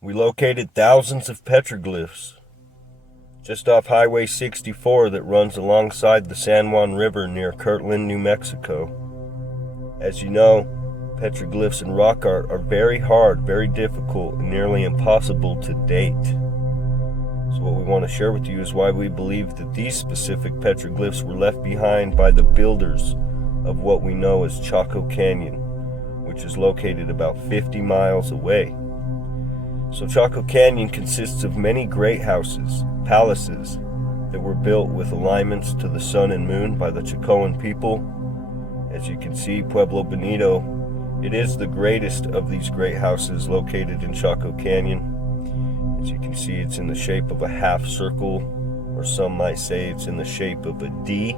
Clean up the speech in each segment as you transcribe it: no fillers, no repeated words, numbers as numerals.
We located thousands of petroglyphs just off Highway 64 that runs alongside the San Juan River near Kirtland, New Mexico. As you know, petroglyphs and rock art are very hard, very difficult, and nearly impossible to date. So what we want to share with you is why we believe that these specific petroglyphs were left behind by the builders of what we know as Chaco Canyon, which is located about 50 miles away. So Chaco Canyon consists of many great houses, palaces, that were built with alignments to the sun and moon by the Chacoan people. As you can see, Pueblo Bonito, it is the greatest of these great houses located in Chaco Canyon. As you can see, it's in the shape of a half circle, or some might say it's in the shape of a D,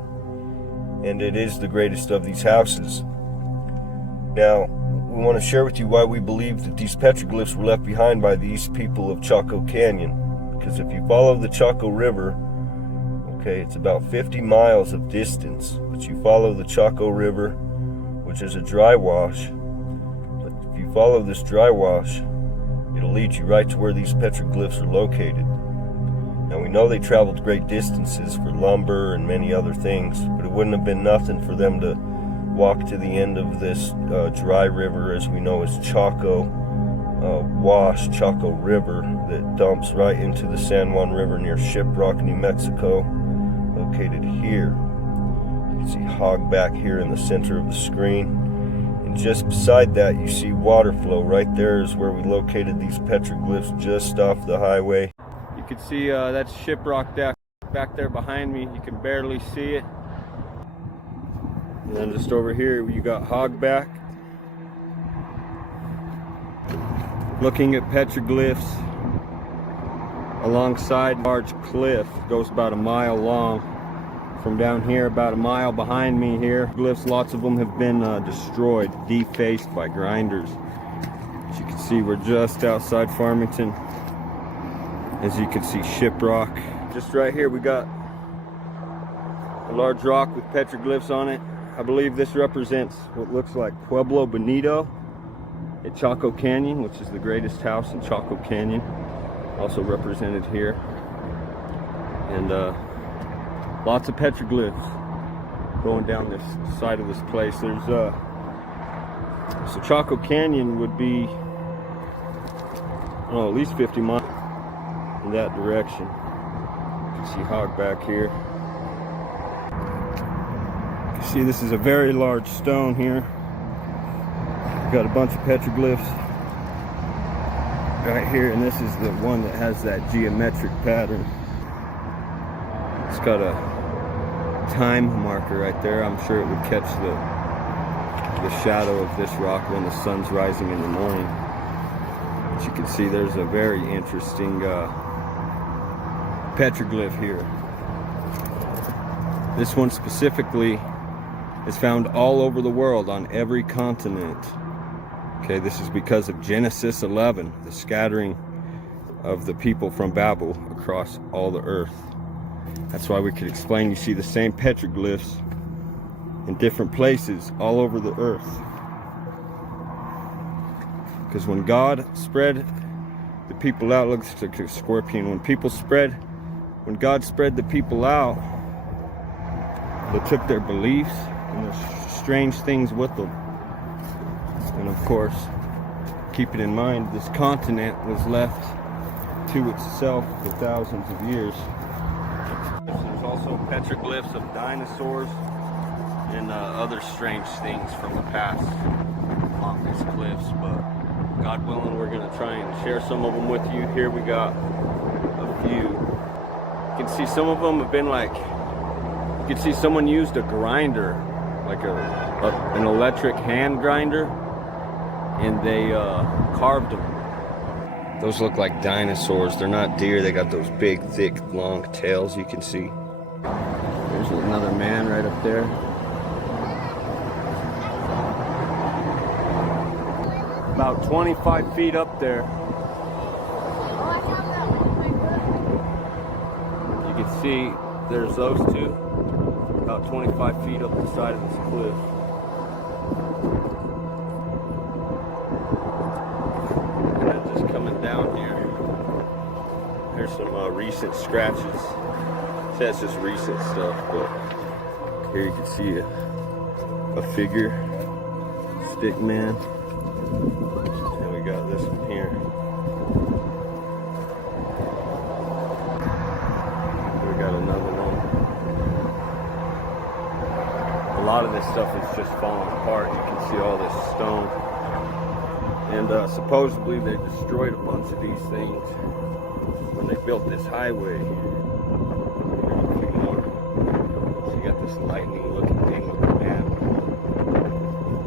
and it is the greatest of these houses. Now, we want to share with you why we believe that these petroglyphs were left behind by these people of Chaco Canyon. Because if you follow the Chaco River, okay, it's about 50 miles of distance, but you follow the Chaco River, which is a dry wash. But if you follow this dry wash, it'll lead you right to where these petroglyphs are located. Now, we know they traveled great distances for lumber and many other things, but it wouldn't have been nothing for them to walk to the end of this dry river, as we know as Chaco Wash, Chaco River, that dumps right into the San Juan River near Shiprock, New Mexico, located here. You can see Hogback here in the center of the screen. And just beside that, you see water flow. Right there is where we located these petroglyphs, just off the highway. You can see that's Shiprock deck back there behind me. You can barely see it. And then just over here, you got Hogback. Looking at petroglyphs alongside a large cliff. It goes about a mile long. From down here, about a mile behind me here, glyphs, lots of them have been destroyed, defaced by grinders. As you can see, we're just outside Farmington. As you can see, Shiprock. Just right here, we got a large rock with petroglyphs on it. I believe this represents what looks like Pueblo Bonito at Chaco Canyon, which is the greatest house in Chaco Canyon. Also represented here. And lots of petroglyphs going down this side of this place. There's so Chaco Canyon would be, oh, at least 50 miles in that direction. You can see Hogback here. You can see this is a very large stone here. We've got a bunch of petroglyphs right here, and this is the one that has that geometric pattern. It's got a time marker right there. I'm sure it would catch the shadow of this rock when the sun's rising in the morning. As you can see, there's a very interesting petroglyph here. This one specifically is found all over the world on every continent. Okay, this is because of Genesis 11, the scattering of the people from Babel across all the earth. That's why we could explain, you see the same petroglyphs in different places all over the earth. Because when God spread the people out, looks like a scorpion, when God spread the people out, they took their beliefs and their strange things with them. And of course, keep it in mind, this continent was left to itself for thousands of years. There's also petroglyphs of dinosaurs and other strange things from the past along these cliffs, but God willing, we're going to try and share some of them with you. Here we got a few. You can see some of them have been like, you can see someone used a grinder, like an electric hand grinder, and they carved them. Those look like dinosaurs. They're not deer. They got those big, thick, long tails you can see. There's another man right up there. About 25 feet up there. You can see there's those two. About 25 feet up the side of this cliff. And then just coming down here. Here's some recent scratches. That's just recent stuff, but here you can see a figure, stick man. And we got this one here. We got another one. A lot of this stuff is just falling apart. You can see all this stone. And supposedly they destroyed a bunch of these things when they built this highway. So you got this lightning looking thing with the map.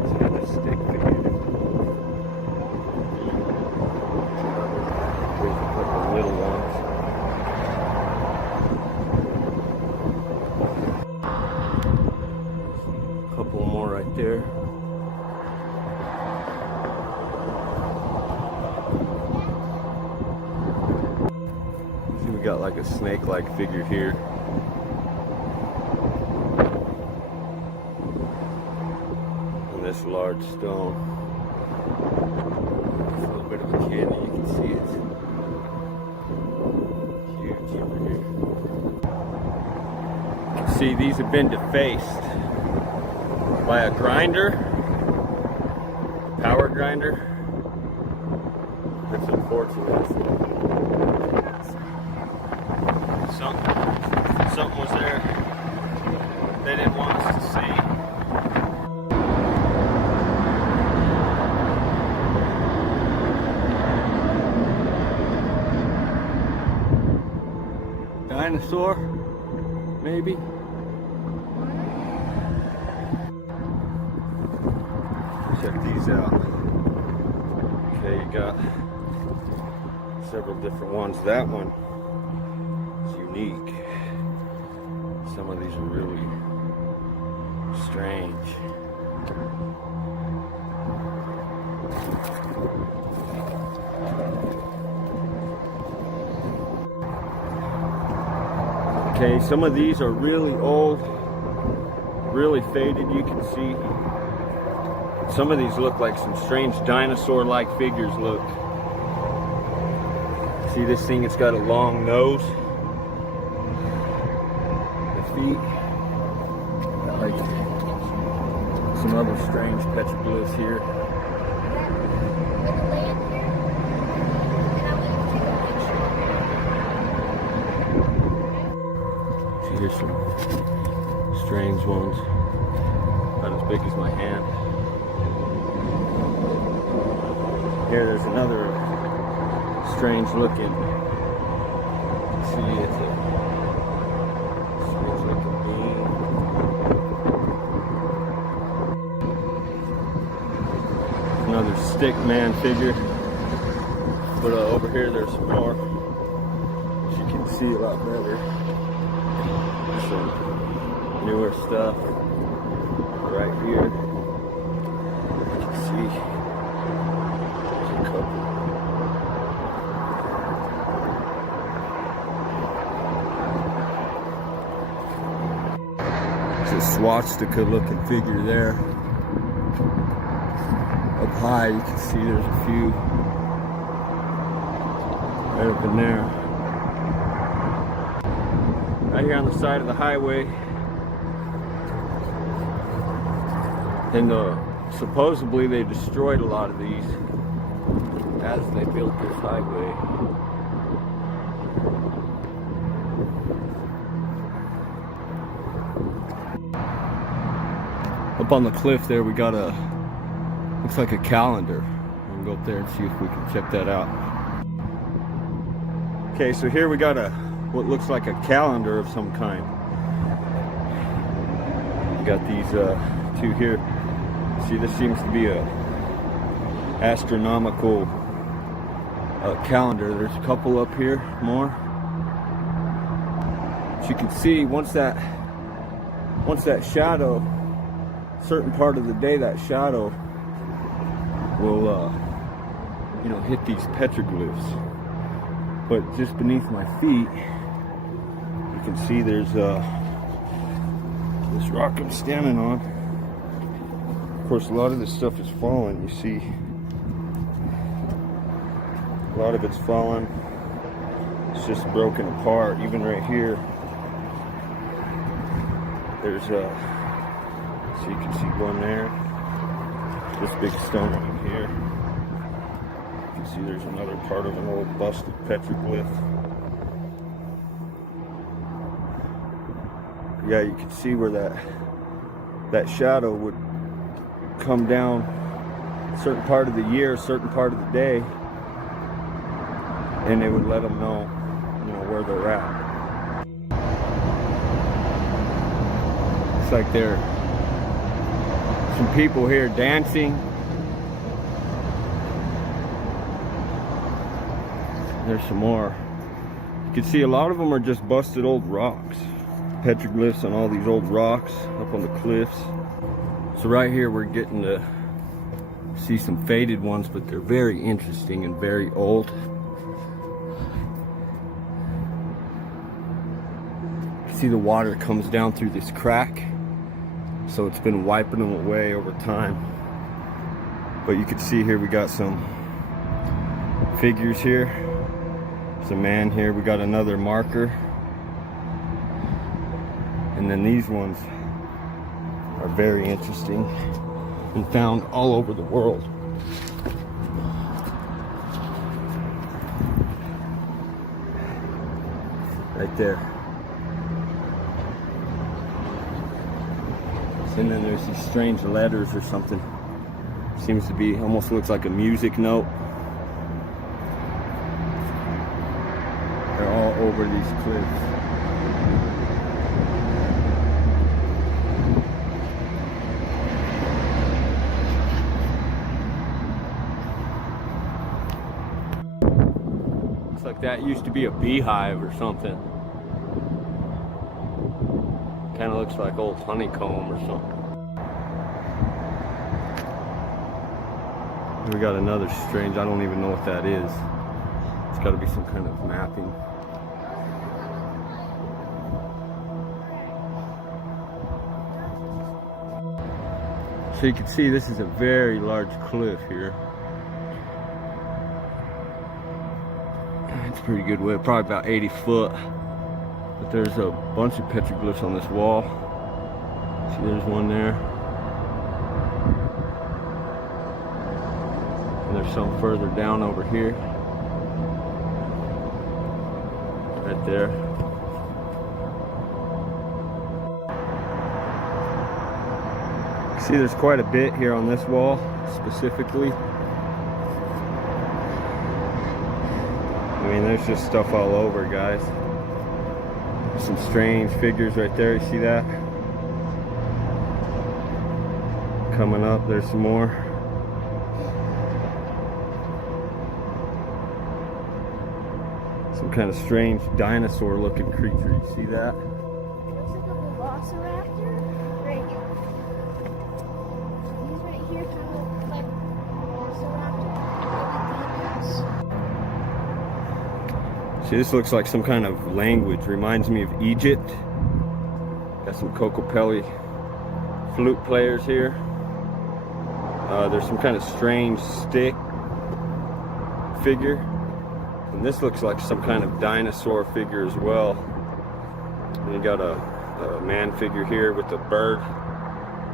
So you got this stick figure. Here's a couple of little ones. A couple more right there. Got like a snake-like figure here. And this large stone. It's a little bit of a canyon, you can see it. Huge over here. You can see these have been defaced by a grinder, a power grinder. That's unfortunate. Something was there they didn't want us to see. Dinosaur, maybe? Check these out. Okay, you got several different ones. That one is unique. Some of these are really strange. Okay, some of these are really old, really faded, you can see. Some of these look like some strange dinosaur-like figures, look. See this thing, it's got a long nose. Feet. Got like some other strange petroglyphs here. See, here's some strange ones. About as big as my hand. Here there's another strange looking. See, it's a another stick man figure. But over here there's some more. As you can see a lot better. Some newer stuff right here. You can see there's a couple. There's a swastika looking figure there. Up high, you can see there's a few right up in there. Right here on the side of the highway. And supposedly they destroyed a lot of these as they built this highway. Up on the cliff there we got a, looks like a calendar. We can go up there and see if we can check that out. Okay, so here we got what looks like a calendar of some kind. We got these two here. See, this seems to be a astronomical calendar. There's a couple up here, more. As you can see, once that shadow, certain part of the day, that shadow will hit these petroglyphs. But just beneath my feet, you can see there's this rock I'm standing on. Of course, a lot of this stuff is fallen. You see, a lot of it's fallen. It's just broken apart. Even right here, there's a, so you can see one there. This big stone right here. You can see there's another part of an old busted petroglyph. Yeah, you can see where that shadow would come down a certain part of the year, a certain part of the day, and it would let them know, where they're at. It's like there are some people here dancing. There's some more. You can see a lot of them are just busted old rocks. Petroglyphs on all these old rocks up on the cliffs. So right here we're getting to see some faded ones, but they're very interesting and very old. You can see the water comes down through this crack, so it's been wiping them away over time. But you can see here we got some figures here. There's a man here. We got another marker. And then these ones are very interesting and found all over the world. Right there. And then there's these strange letters or something. Seems to be, almost looks like a music note. They're all over these cliffs. Like that used to be a beehive or something. Kind of looks like old honeycomb or something. We got another strange, I don't even know what that is. It's got to be some kind of mapping. So you can see this is a very large cliff here. It's pretty good width, probably about 80 foot. But there's a bunch of petroglyphs on this wall. See, there's one there. And there's some further down over here. Right there. See, there's quite a bit here on this wall, specifically. I mean, there's just stuff all over, guys. Some strange figures right there, you see that? Coming up, there's some more. Some kind of strange dinosaur looking creature, you see that? Looks like a velociraptor. Right. These right here kind of look like velociraptor. See, this looks like some kind of language. Reminds me of Egypt. Got some Cocopelli flute players here. There's some kind of strange stick figure. And this looks like some kind of dinosaur figure as well. And you got a man figure here with a bird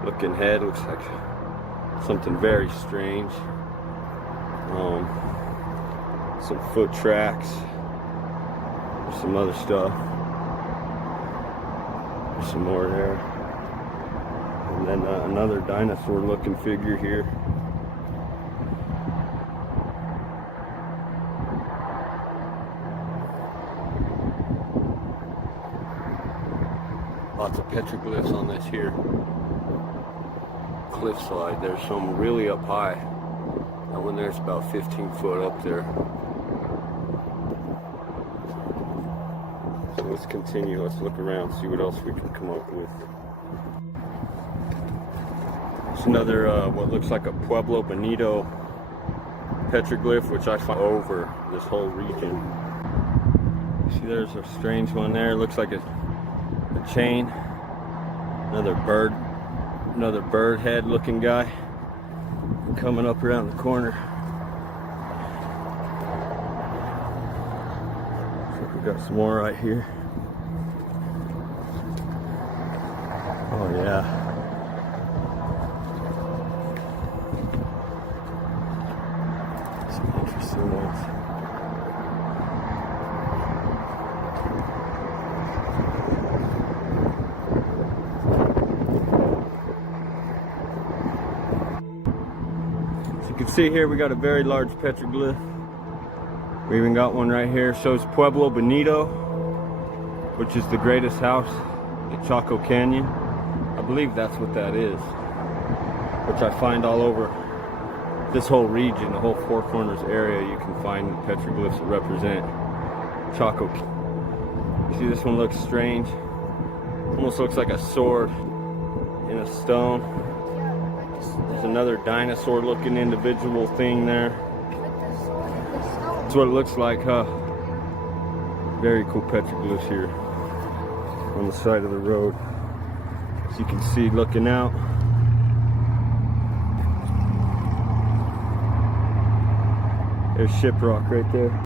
looking head. Looks like something very strange. Some foot tracks. There's some other stuff. There's some more there. And then another dinosaur looking figure here. Lots of petroglyphs on this here cliffside. There's some really up high. That one there's about 15 foot up there. So let's continue. Let's look around, see what else we can come up with. It's another what looks like a Pueblo Bonito petroglyph, which I find over this whole region. See, there's a strange one there. Looks like a chain. Another bird head looking guy. And coming up around the corner. think we got some more right here. Oh yeah. Some interesting ones. As you can see here, we got a very large petroglyph. We even got one right here. Shows Pueblo Bonito, which is the greatest house in Chaco Canyon. I believe that's what that is, which I find all over this whole region, the whole Four Corners area. You can find petroglyphs that represent Chaco. See, this one looks strange. Almost looks like a sword in a stone. There's another dinosaur looking individual thing there. That's what it looks like, huh? Very cool petroglyphs here on the side of the road. As you can see, looking out. There's shiprock right there.